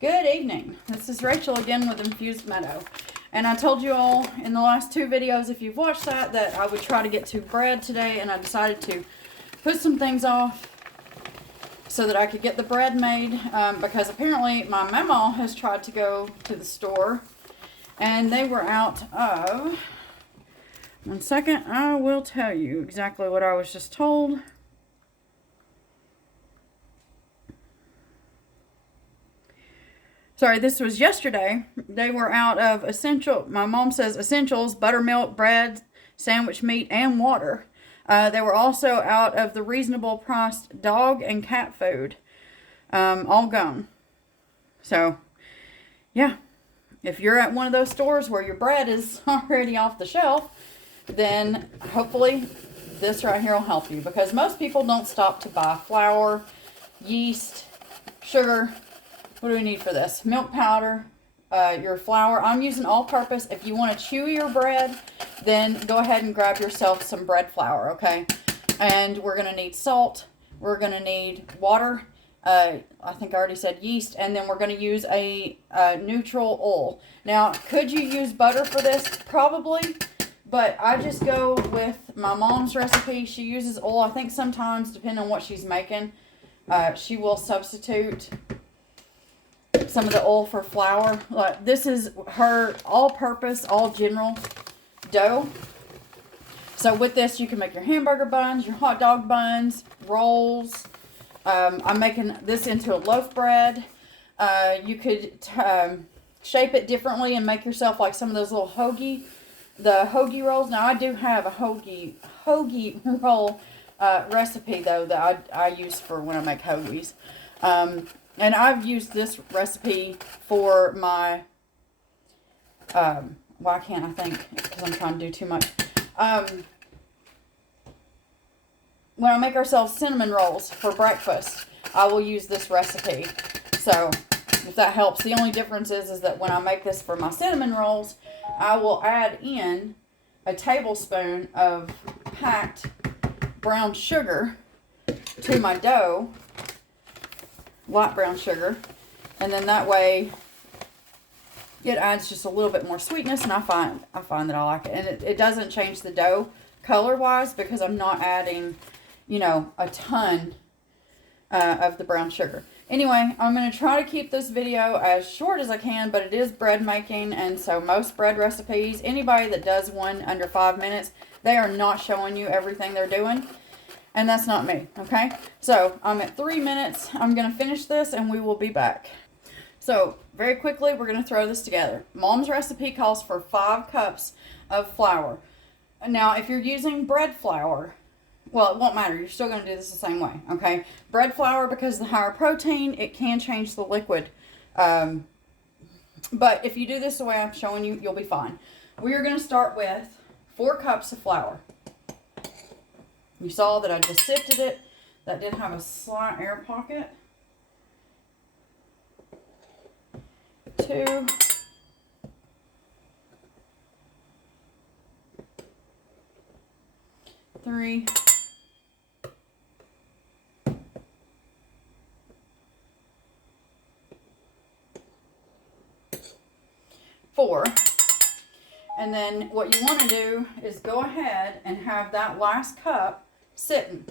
Good evening. This is Rachel again with Infused Meadow. And I told you all in the last two videos, if you've watched that I would try to get to bread today, and I decided to put some things off so that I could get the bread made because apparently my mama has tried to go to the store and they were out of, one second, I will tell you exactly what I was just told. Sorry, this was yesterday. They were out of my mom says essentials, buttermilk, bread, sandwich meat, and water. They were also out of the reasonable priced dog and cat food. All gone. So, yeah. If you're at one of those stores where your bread is already off the shelf, then hopefully this right here will help you. Because most people don't stop to buy flour, yeast, sugar. What do we need for this? Milk powder, your flour. I'm using all-purpose. If you want to chew your bread, then go ahead and grab yourself some bread flour, okay? And we're going to need salt. We're going to need water. I think I already said yeast. And then we're going to use a neutral oil. Now, could you use butter for this? Probably. But I just go with my mom's recipe. She uses oil. I think sometimes, depending on what she's making, she will substitute some of the oil for flour. Like, this is her all-purpose, all-general dough. So with this, you can make your hamburger buns, your hot dog buns, rolls. I'm making this into a loaf bread. You could shape it differently and make yourself like some of those little hoagie rolls. Now, I do have a hoagie roll recipe, though, that I use for when I make hoagies. And I've used this recipe for my, why can't I think, because I'm trying to do too much. When I make ourselves cinnamon rolls for breakfast, I will use this recipe. So, if that helps. The only difference is that when I make this for my cinnamon rolls, I will add in a tablespoon of packed brown sugar to my dough. Light brown sugar, and then that way it adds just a little bit more sweetness, and I find that I like it. And it doesn't change the dough color wise because I'm not adding, a ton of the brown sugar. Anyway, I'm going to try to keep this video as short as I can, but it is bread making, and so most bread recipes, anybody that does one under 5 minutes, they are not showing you everything they're doing. And that's not me, okay? So, I'm at 3 minutes. I'm going to finish this, and we will be back. So, very quickly, we're going to throw this together. Mom's recipe calls for 5 cups of flour. Now, if you're using bread flour, well, it won't matter. You're still going to do this the same way, okay? Bread flour, because of the higher protein, it can change the liquid. But if you do this the way I'm showing you, you'll be fine. We are going to start with 4 cups of flour. You saw that I just sifted it. That did have a slight air pocket. 2. 3. 4. And then what you want to do is go ahead and have that last cup sitting.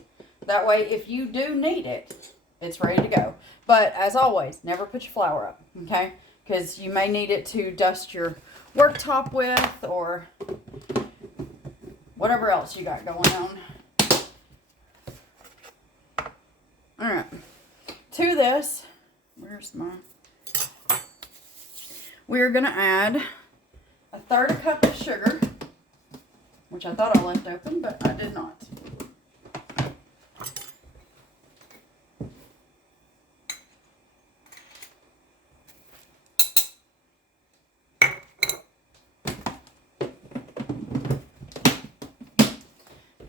That way, if you do need it, it's ready to go. But as always, never put your flour up, okay? Because you may need it to dust your worktop with or whatever else you got going on. All right. To this, we're going to add a 1/3 cup of sugar, which I thought I left open, but I did not.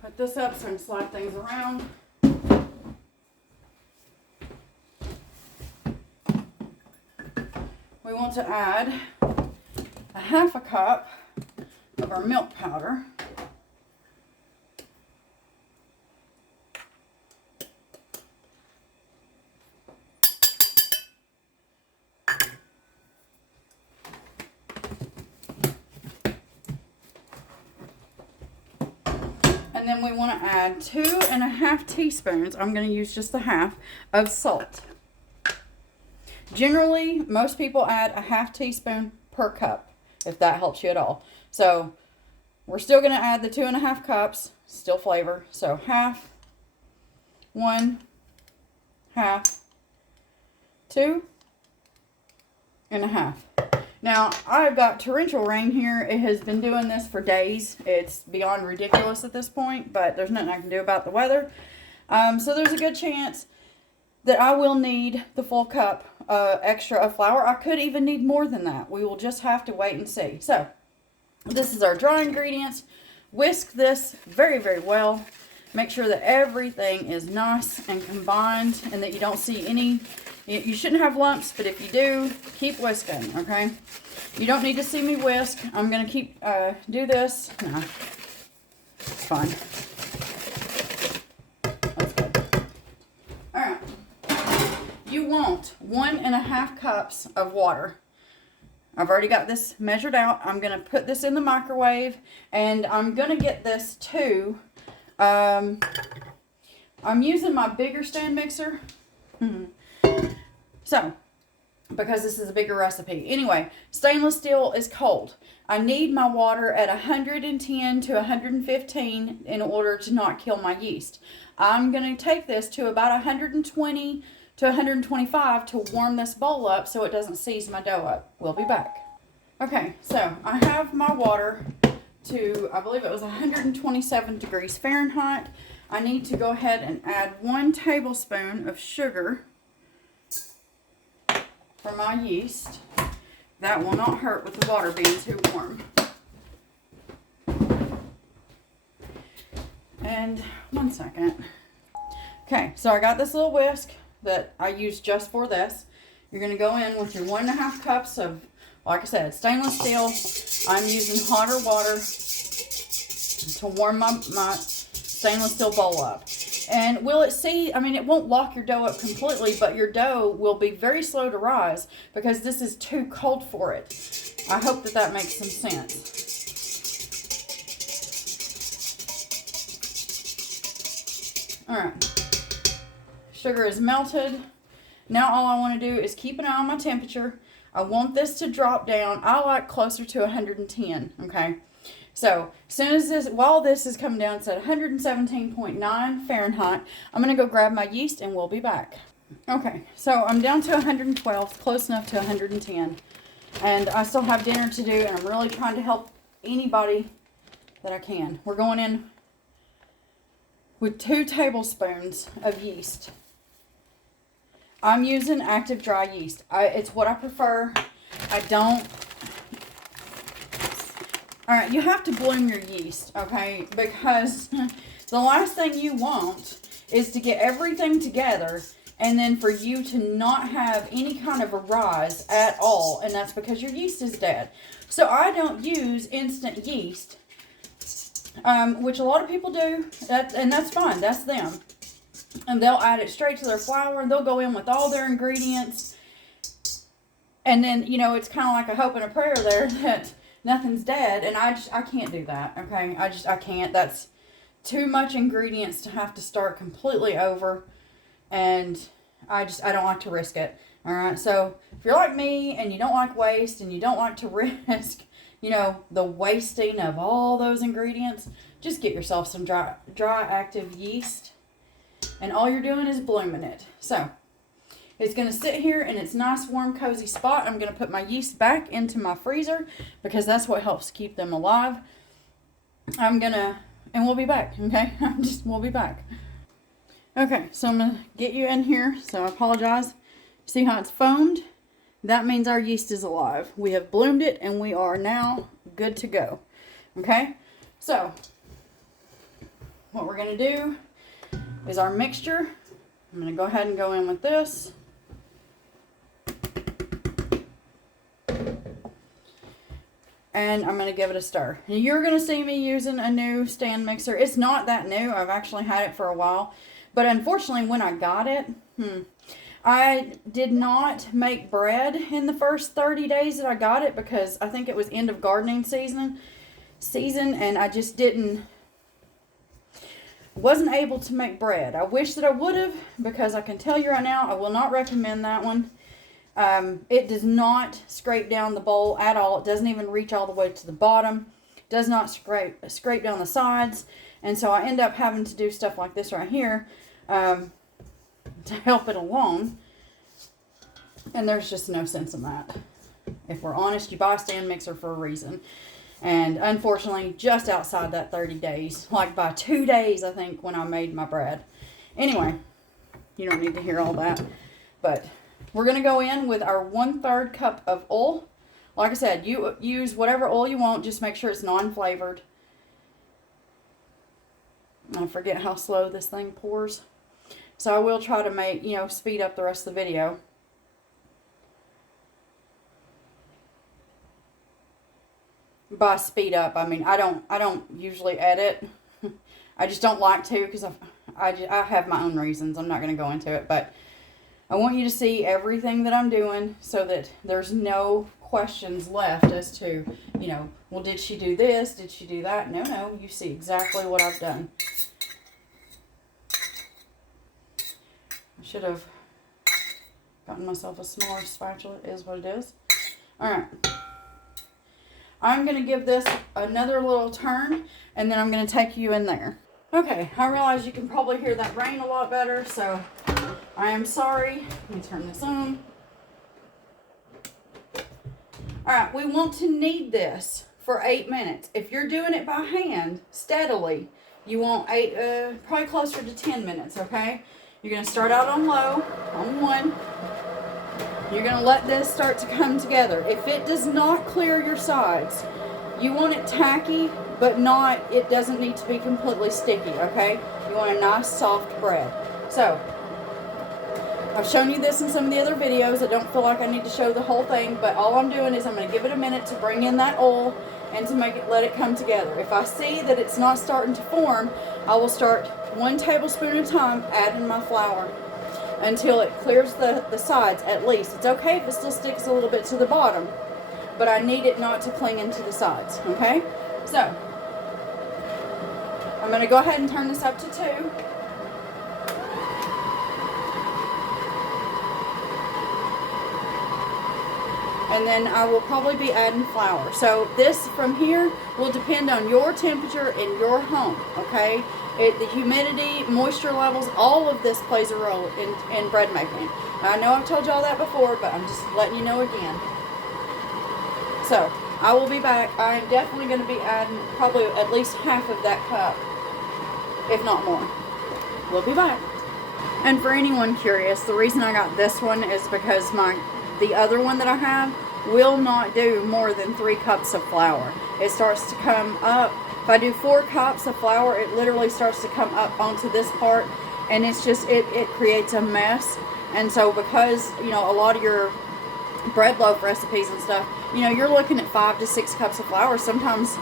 Put this up so I can slide things around. We want to add a 1/2 cup of our milk powder. then we want to add 2.5 teaspoons. I'm going to use just the half of salt. Generally, most people add a half teaspoon per cup, if that helps you at all. So we're still going to add the 2.5 cups, still flavor. So half, 1, half, 2.5. Now, I've got torrential rain here. It has been doing this for days. It's beyond ridiculous at this point, but there's nothing I can do about the weather. So there's a good chance that I will need the full cup extra of flour. I could even need more than that. We will just have to wait and see. So, this is our dry ingredients. Whisk this very, very well. Make sure that everything is nice and combined and that you don't see any. You shouldn't have lumps, but if you do, keep whisking, okay? You don't need to see me whisk. I'm going to keep, do this. No, it's fine. That's good. All right. You want 1.5 cups of water. I've already got this measured out. I'm going to put this in the microwave, and I'm going to get this to, I'm using my bigger stand mixer. So, because this is a bigger recipe. Anyway, stainless steel is cold. I need my water at 110 to 115 in order to not kill my yeast. I'm going to take this to about 120 to 125 to warm this bowl up so it doesn't seize my dough up. We'll be back. Okay, so I have my water to, I believe it was 127 degrees Fahrenheit. I need to go ahead and add 1 tablespoon of sugar for my yeast. That will not hurt with the water being too warm. And 1 second. Okay, so I got this little whisk that I use just for this. You're going to go in with your 1.5 cups of, like I said, stainless steel. I'm using hotter water to warm my stainless steel bowl up. And will it see, I mean, it won't lock your dough up completely, but your dough will be very slow to rise because this is too cold for it. I hope that that makes some sense. All right. Sugar is melted. Now all I want to do is keep an eye on my temperature. I want this to drop down. I like closer to 110, okay? So, as soon as this, while this is coming down, it's at 117.9 Fahrenheit. I'm going to go grab my yeast and we'll be back. Okay, so I'm down to 112, close enough to 110. And I still have dinner to do, and I'm really trying to help anybody that I can. We're going in with 2 tablespoons of yeast. I'm using active dry yeast. It's what I prefer. I don't... Alright, you have to bloom your yeast, okay? Because the last thing you want is to get everything together and then for you to not have any kind of a rise at all. And that's because your yeast is dead. So I don't use instant yeast, which a lot of people do. And that's fine. That's them. And they'll add it straight to their flour. They'll go in with all their ingredients. And then, you know, it's kind of like a hope and a prayer there that nothing's dead, and I can't do that, okay? I can't. That's too much ingredients to have to start completely over, and I don't like to risk it, all right? So if you're like me and you don't like waste and you don't like to risk, you know, the wasting of all those ingredients, just get yourself some dry active yeast, and all you're doing is blooming it. So it's going to sit here in its nice, warm, cozy spot. I'm going to put my yeast back into my freezer because that's what helps keep them alive. And we'll be back, okay? We'll be back. Okay, so I'm going to get you in here. So I apologize. See how it's foamed? That means our yeast is alive. We have bloomed it, and we are now good to go. Okay? So, what we're going to do is our mixture. I'm going to go ahead and go in with this. And I'm going to give it a stir. You're going to see me using a new stand mixer. It's not that new. I've actually had it for a while. But unfortunately, when I got it, I did not make bread in the first 30 days that I got it because I think it was end of gardening season, and I just didn't. Wasn't able to make bread. I wish that I would have, because I can tell you right now, I will not recommend that one. It does not scrape down the bowl at all. It doesn't even reach all the way to the bottom. Does not scrape down the sides. And so I end up having to do stuff like this right here to help it along. And there's just no sense in that. If we're honest, you buy a stand mixer for a reason. And unfortunately, just outside that 30 days, like by 2 days, I think, when I made my bread. Anyway, you don't need to hear all that. But we're going to go in with our 1/3 cup of oil. Like I said, you use whatever oil you want. Just make sure it's non-flavored. I forget how slow this thing pours. So I will try to make, speed up the rest of the video. By speed up, I mean, I don't usually edit. I just don't like to, because I have my own reasons. I'm not going to go into it, but I want you to see everything that I'm doing so that there's no questions left as to, well, did she do this? Did she do that? No, you see exactly what I've done. I should have gotten myself a smaller spatula. It is what it is. All right. I'm going to give this another little turn, and then I'm going to take you in there. Okay, I realize you can probably hear that rain a lot better, so I am sorry. Let me turn this on. Alright, we want to knead this for 8 minutes. If you're doing it by hand, steadily, you want probably closer to 10 minutes, okay? You're going to start out on low, on 1. You're going to let this start to come together. If it does not clear your sides, you want it tacky, but it doesn't need to be completely sticky, okay? You want a nice soft bread. So, I've shown you this in some of the other videos. I don't feel like I need to show the whole thing, but all I'm doing is I'm going to give it a minute to bring in that oil and to let it come together. If I see that it's not starting to form, I will start 1 tablespoon at a time adding my flour until it clears the sides at least. It's okay if it still sticks a little bit to the bottom, but I need it not to cling into the sides, okay? So, I'm going to go ahead and turn this up to 2. And then I will probably be adding flour. So this from here will depend on your temperature in your home, okay? The humidity, moisture levels, all of this plays a role in bread making. Now, I know I've told you all that before, but I'm just letting you know again. So, I will be back. I'm definitely going to be adding probably at least half of that cup, if not more. We'll be back. And for anyone curious, the reason I got this one is because the other one that I have will not do more than 3 cups of flour. It starts to come up. If I do 4 cups of flour, it literally starts to come up onto this part, and it's just, it creates a mess. And so because, a lot of your bread loaf recipes and stuff, you're looking at 5 to 6 cups of flour, sometimes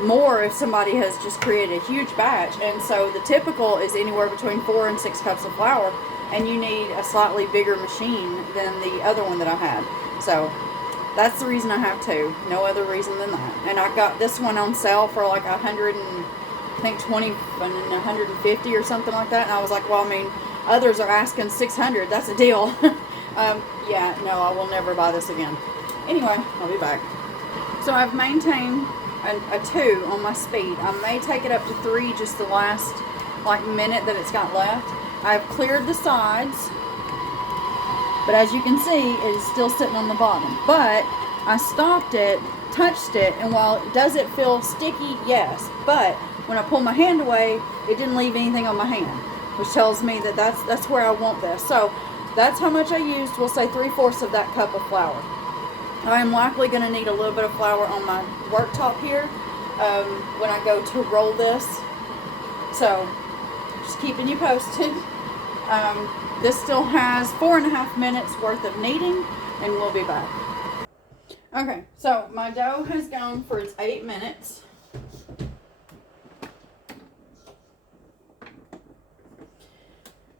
more if somebody has just created a huge batch. And so the typical is anywhere between 4 and 6 cups of flour, and you need a slightly bigger machine than the other one that I had. So that's the reason I have 2. No other reason than that. And I got this one on sale for like 120 and 150 or something like that. And I was like, well, I mean, others are asking 600. That's a deal. Yeah, no, I will never buy this again. Anyway, I'll be back. So I've maintained a 2 on my speed. I may take it up to 3 just the last minute that it's got left. I've cleared the sides, but as you can see, it is still sitting on the bottom. But I stopped it, touched it, and while does it feel sticky? Yes. But when I pull my hand away, it didn't leave anything on my hand, which tells me that that's where I want this. So that's how much I used. We'll say 3/4 of that cup of flour. I am likely going to need a little bit of flour on my worktop here when I go to roll this. So just keeping you posted. This still has 4.5 minutes worth of kneading, and we'll be back. Okay, so my dough has gone for its 8 minutes.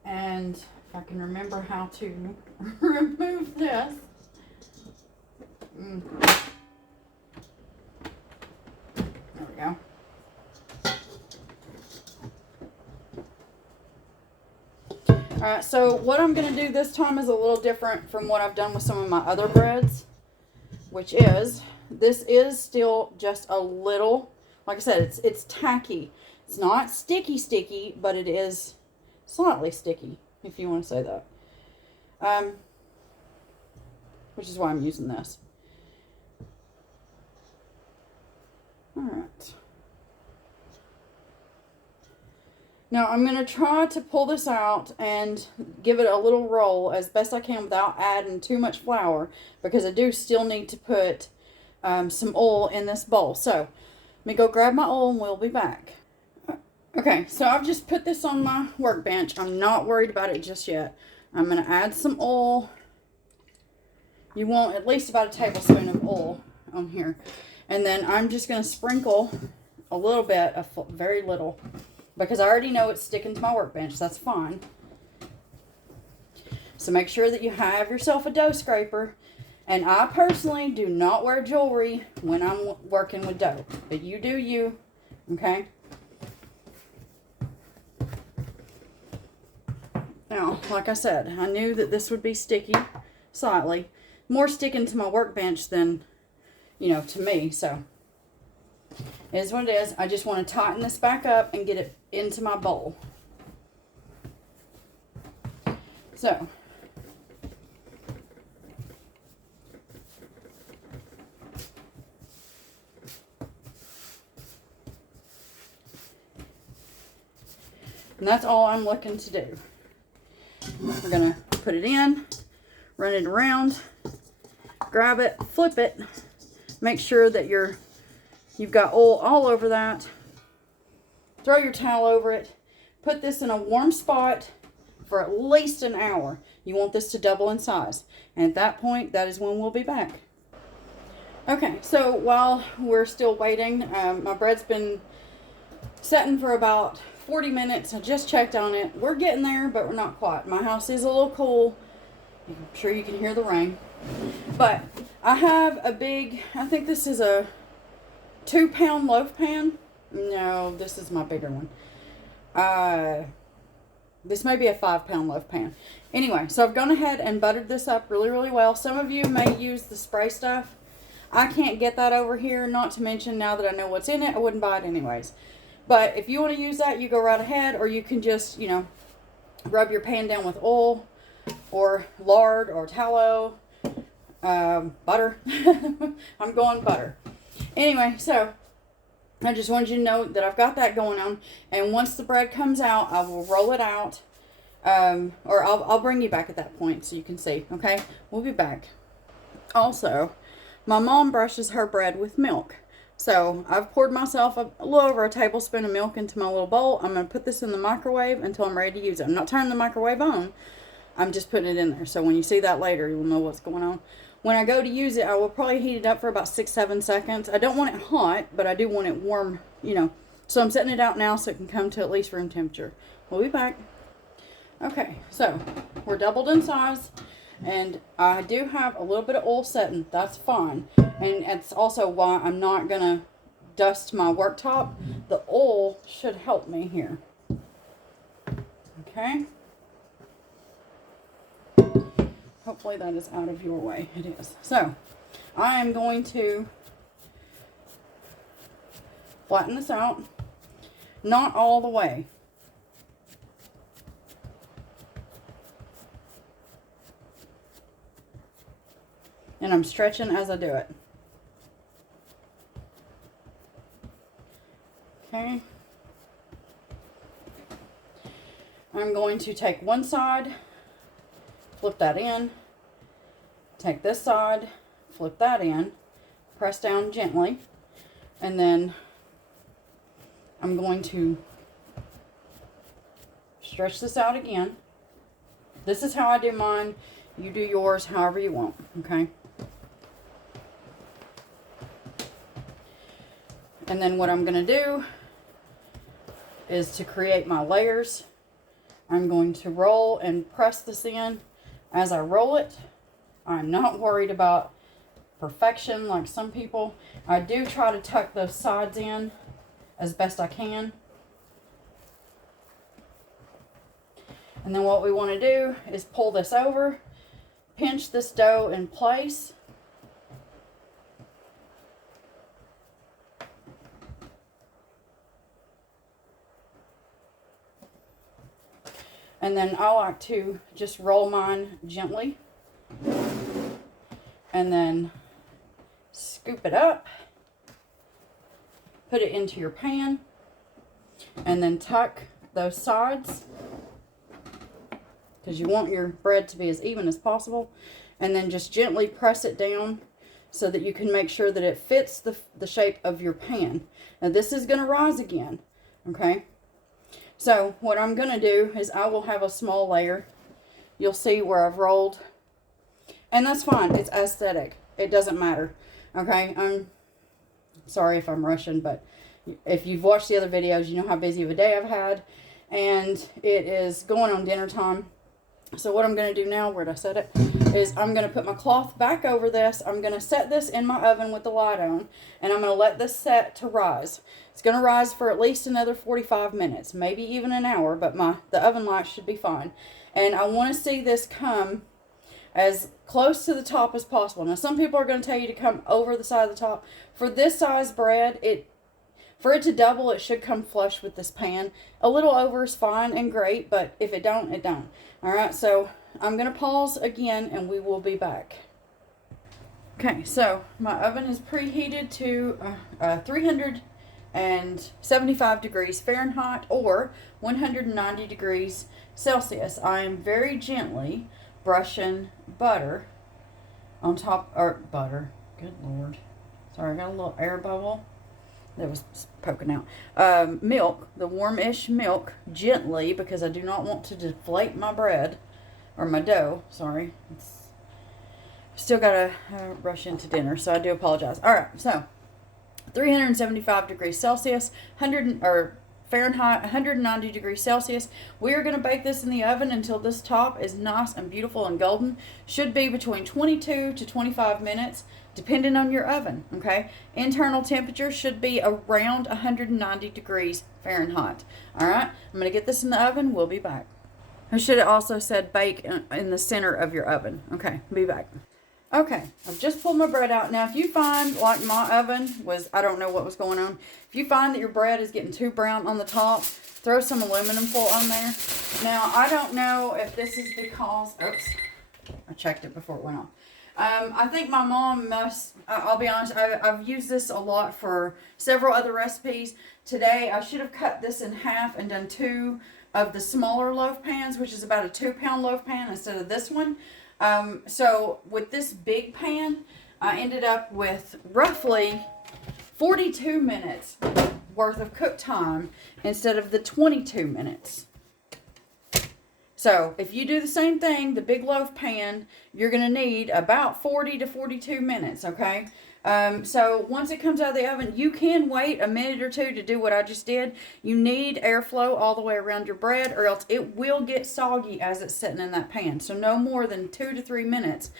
And if I can remember how to remove this. There we go. Alright, so what I'm going to do this time is a little different from what I've done with some of my other breads, which is, this is still just a little, like I said, it's tacky. It's not sticky, but it is slightly sticky, if you want to say that. Which is why I'm using this. Alright. Now I'm going to try to pull this out and give it a little roll as best I can without adding too much flour, because I do still need to put some oil in this bowl. So let me go grab my oil and we'll be back. Okay, so I've just put this on my workbench. I'm not worried about it just yet. I'm going to add some oil. You want at least about a tablespoon of oil on here. And then I'm just going to sprinkle a little bit, very little, because I already know it's sticking to my workbench. That's fine. So make sure that you have yourself a dough scraper. And I personally do not wear jewelry when I'm working with dough. But you do you, okay? Now, like I said, I knew that this would be sticky, slightly. More sticking to my workbench than, you know, to me. So, it is what it is. I just want to tighten this back up and get it into my bowl. So, and that's all I'm looking to do. We're going to put it in, run it around, grab it, flip it, make sure that you've got oil all over that. Throw your towel over it. Put this in a warm spot for at least an hour. You want this to double in size. And at that point, that is when we'll be back. Okay, so while we're still waiting, my bread's been setting for about 40 minutes. I just checked on it. We're getting there, but we're not quite. My house is a little cool. I'm sure you can hear the rain. But I have a big, I think this is a 2-pound loaf pan. No, this is my bigger one. This may be a 5-pound loaf pan. Anyway, so I've gone ahead and buttered this up really, really well. Some of you may use the spray stuff. I can't get that over here. Not to mention, now that I know what's in it, I wouldn't buy it anyways. But if you want to use that, you go right ahead. Or you can just, you know, rub your pan down with oil or lard or tallow. Butter. I'm going butter. Anyway, so I just wanted you to know that I've got that going on. And once the bread comes out, I will roll it out. Or I'll bring you back at that point so you can see. Okay? We'll be back. Also, my mom brushes her bread with milk. So I've poured myself a little over a tablespoon of milk into my little bowl. I'm going to put this in the microwave until I'm ready to use it. I'm not turning the microwave on. I'm just putting it in there. So when you see that later, you'll know what's going on. When I go to use it, I will probably heat it up for about 6-7 seconds. I don't want it hot, but I do want it warm, you know. So I'm setting it out now so it can come to at least room temperature. We'll be back. Okay, so we're doubled in size. And I do have a little bit of oil setting. That's fine. And it's also why I'm not going to dust my worktop. The oil should help me here. Okay. Hopefully that is out of your way. It is. So, I am going to flatten this out. Not all the way. And I'm stretching as I do it. Okay. I'm going to take one side, flip that in, take this side, flip that in, press down gently, and then I'm going to stretch this out again. This is how I do mine. You do yours however you want, okay? And then what I'm going to do is to create my layers. I'm going to roll and press this in. As I roll it, I'm not worried about perfection like some people. I do try to tuck those sides in as best I can. And then what we want to do is pull this over, pinch this dough in place. And then I like to just roll mine gently. And then scoop it up. Put it into your pan. And then tuck those sides, because you want your bread to be as even as possible. And then just gently press it down so that you can make sure that it fits the shape of your pan. Now this is going to rise again, okay? So what I'm going to do is I will have a small layer. You'll see where I've rolled. And that's fine. It's aesthetic. It doesn't matter, okay? I'm sorry if I'm rushing, but if you've watched the other videos, you know how busy of a day I've had. And it is going on dinner time. So what I'm going to do now, where did I set it, is I'm going to put my cloth back over this. I'm going to set this in my oven with the light on. And I'm going to let this set to rise. It's going to rise for at least another 45 minutes. Maybe even an hour. But the oven light should be fine. And I want to see this come as close to the top as possible. Now some people are going to tell you to come over the side of the top. For this size bread, for it to double, it should come flush with this pan. A little over is fine and great, but if it don't, it don't. Alright, so I'm going to pause again and we will be back. Okay, so my oven is preheated to 375 degrees Fahrenheit or 190 degrees Celsius. I am very gently brushing butter on top, or butter, good Lord. Sorry, I got a little air bubble that was poking out. Milk, the warmish milk, gently, because I do not want to deflate my bread, or my dough, sorry. Still gotta rush into dinner, so I do apologize. Alright, so 375 degrees Celsius, Fahrenheit, 190 degrees Celsius. We are going to bake this in the oven until this top is nice and beautiful and golden. Should be between 22 to 25 minutes, depending on your oven, okay? Internal temperature should be around 190 degrees Fahrenheit. All right, I'm going to get this in the oven. We'll be back. I should have also said bake in the center of your oven. Okay, be back. Okay, I've just pulled my bread out. Now, if you find, like my oven was, I don't know what was going on. If you find that your bread is getting too brown on the top, throw some aluminum foil on there. Now, I don't know if this is because, oops, I checked it before it went off. I think my mom must, I'll be honest, I've used this a lot for several other recipes. Today, I should have cut this in half and done 2 of the smaller loaf pans, which is about a 2-pound loaf pan instead of this one. So with this big pan, I ended up with roughly 42 minutes worth of cook time instead of the 22 minutes. So if you do the same thing, the big loaf pan, you're going to need about 40 to 42 minutes, okay? So once it comes out of the oven, you can wait a minute or two to do what I just did. You need airflow all the way around your bread, or else it will get soggy as it's sitting in that pan. So no more than 2 to 3 minutes.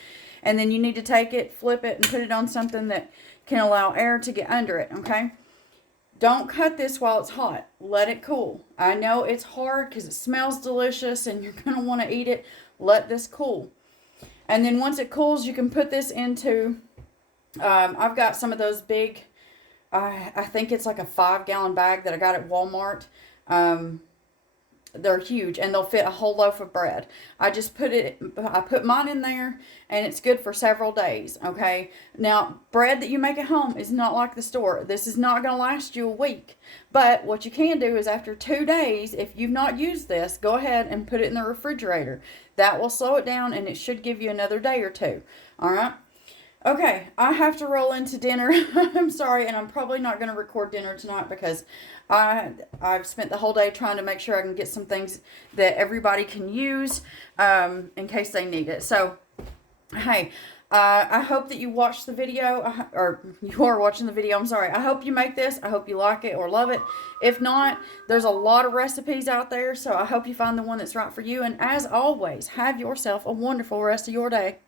And then you need to take it, flip it, and put it on something that can allow air to get under it, okay? Don't cut this while it's hot. Let it cool. I know it's hard because it smells delicious and you're going to want to eat it. Let this cool. And then once it cools, you can put this into, I've got some of those big, I think it's like a 5-gallon bag that I got at Walmart. They're huge and they'll fit a whole loaf of bread. I put mine in there and it's good for several days, okay? Now, bread that you make at home is not like the store. This is not going to last you a week. But what you can do is after 2 days, if you've not used this, go ahead and put it in the refrigerator. That will slow it down and it should give you another day or two, all right? Okay, I have to roll into dinner. I'm sorry, and I'm probably not going to record dinner tonight because I've spent the whole day trying to make sure I can get some things that everybody can use in case they need it. So, hey, I hope that you watched the video, or you are watching the video, I'm sorry. I hope you make this. I hope you like it or love it. If not, there's a lot of recipes out there, so I hope you find the one that's right for you. And as always, have yourself a wonderful rest of your day.